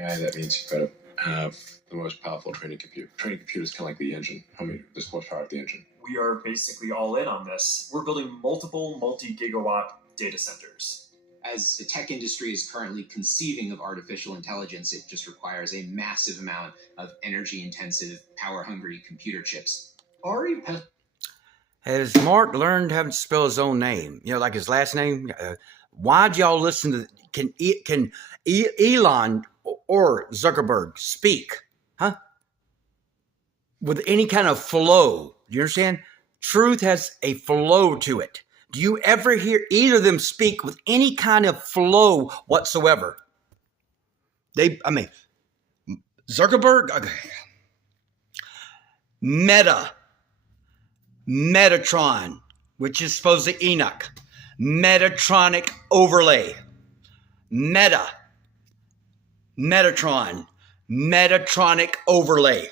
AI, that means you've got to have the most powerful training computer. Training computer is kind of like the engine. How many, this horsepower of the engine? We are basically all in on this. We're building multiple multi-gigawatt data centers. As the tech industry is currently conceiving of artificial intelligence, it just requires a massive amount of energy-intensive, power-hungry computer chips. Has Mark learned how to spell his own name? You know, like his last name? Why'd y'all listen to... Can Elon or Zuckerberg speak? Huh? With any kind of flow. Do you understand? Truth has a flow to it. Do you ever hear either of them speak with any kind of flow whatsoever? Zuckerberg, Metatron, which is supposed to Enoch, Metatronic overlay, Metatron, Metatronic overlay.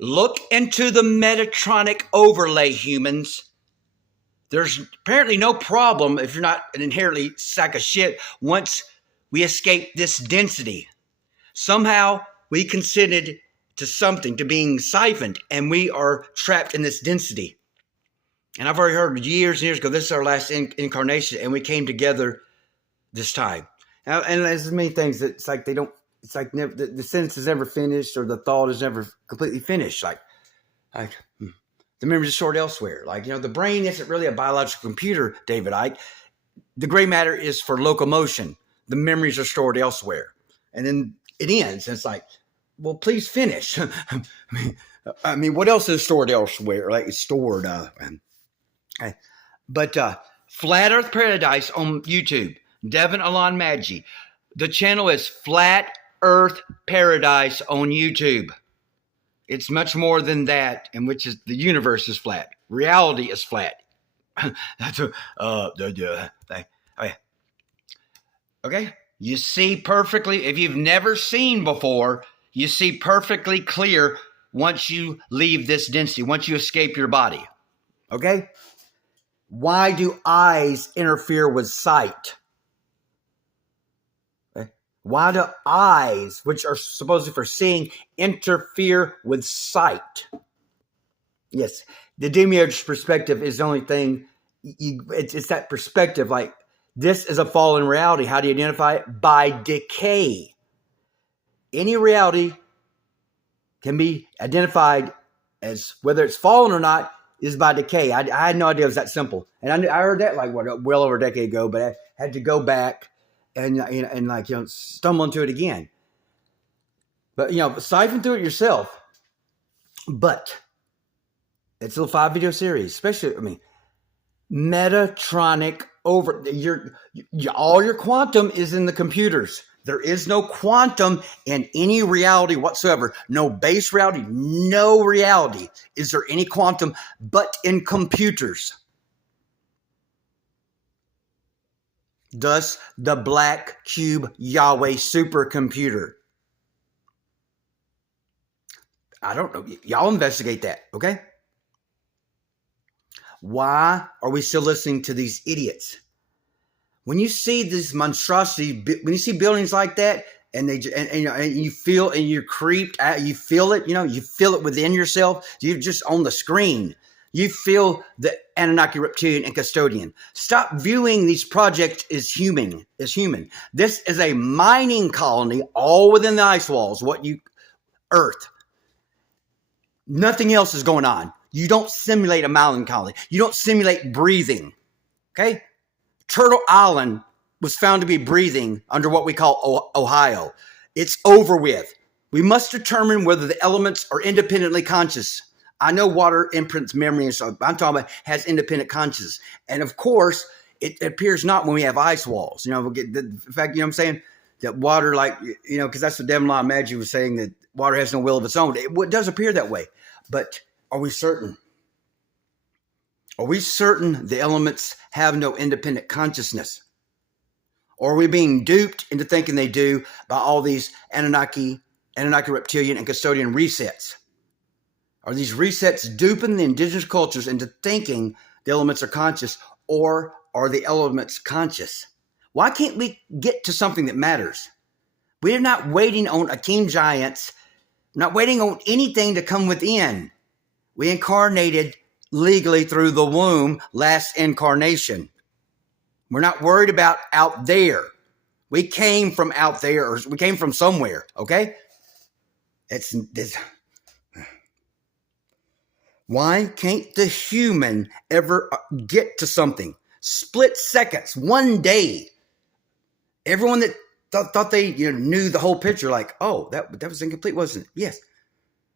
Look into the Metatronic overlay, humans. There's apparently no problem if you're not an inherently sack of shit once we escape this density. Somehow we consented to something, to being siphoned, and we are trapped in this density. And I've already heard years and years ago, this is our last incarnation, and we came together this time. Now, and there's many things that it's like they don't, it's like never, the sentence is never finished or the thought is never completely finished. Like the memories are stored elsewhere. Like, you know, the brain isn't really a biological computer, David Icke. The gray matter is for locomotion. The memories are stored elsewhere. And then it ends. And it's like, well, please finish. I mean, what else is stored elsewhere? Like it's stored. But Flat Earth Paradise on YouTube. Devin Alon Maggi. The channel is Flat Earth Paradise on YouTube. It's much more than that, in which is the universe is flat. Reality is flat. That's okay. You see perfectly. If you've never seen before, you see perfectly clear once you leave this density, once you escape your body. Okay? Why do eyes interfere with sight? Why do eyes, which are supposed for seeing, interfere with sight? Yes, the demiurge perspective is the only thing. It's that perspective. Like, this is a fallen reality. How do you identify it? By decay. Any reality can be identified as whether it's fallen or not is by decay. I had no idea it was that simple. And I heard that well over a decade ago, but I had to go back and stumble into it again. But, siphon through it yourself. But it's a little 5-video series, especially, Metatronic over all your quantum is in the computers. There is no quantum in any reality whatsoever. No base reality, no reality. Is there any quantum but in computers? Thus, the Black Cube Yahweh supercomputer. I don't know. Y'all investigate that, okay? Why are we still listening to these idiots? When you see this monstrosity, when you see buildings like that, and you feel, and you're creeped out, you feel it, you feel it within yourself. You're just on the screen. You feel the Anunnaki reptilian and custodian. Stop viewing these projects as human. This is a mining colony all within the ice walls. Earth. Nothing else is going on. You don't simulate a mining colony. You don't simulate breathing. Okay? Turtle Island was found to be breathing under what we call Ohio. It's over with. We must determine whether the elements are independently conscious. I know water imprints memory, and so I'm talking about has independent consciousness. And of course, it appears not when we have ice walls. The fact, I'm saying that water, because that's what Devin Alon Maggi was saying, that water has no will of its own. It does appear that way. But are we certain? Are we certain the elements have no independent consciousness? Or are we being duped into thinking they do by all these Anunnaki reptilian and custodian resets? Are these resets duping the indigenous cultures into thinking the elements are conscious, or are the elements conscious? Why can't we get to something that matters? We're not waiting on Akeem giants, not waiting on anything to come within. We incarnated legally through the womb last incarnation. We're not worried about out there. We came from out there, or we came from somewhere, okay? It's why can't the human ever get to something? Split seconds, one day. Everyone that thought they knew the whole picture, like, oh, that was incomplete, wasn't it? Yes.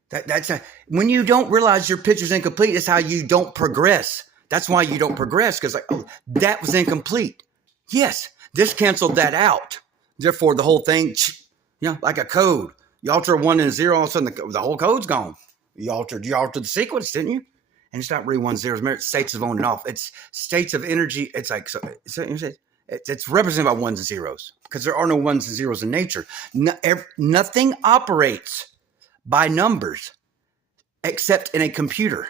That's when you don't realize your picture's incomplete, it's how you don't progress. That's why you don't progress, because like, oh, that was incomplete. Yes, this canceled that out. Therefore, the whole thing, like a code. You alter 1 and 0, all of a sudden the whole code's gone. You altered the sequence, didn't you? And it's not really 1 0. It's states of on and off. It's states of energy. It's like it's represented by 1s and 0s because there are no 1s and 0s in nature. Nothing operates by numbers except in a computer.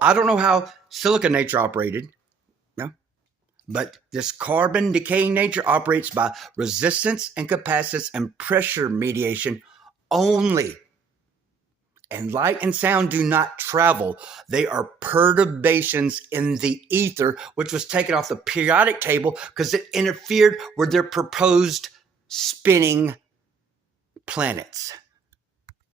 I don't know how silica nature operated. But this carbon decaying nature operates by resistance and capacitance and pressure mediation only. And light and sound do not travel. They are perturbations in the ether, which was taken off the periodic table because it interfered with their proposed spinning planets.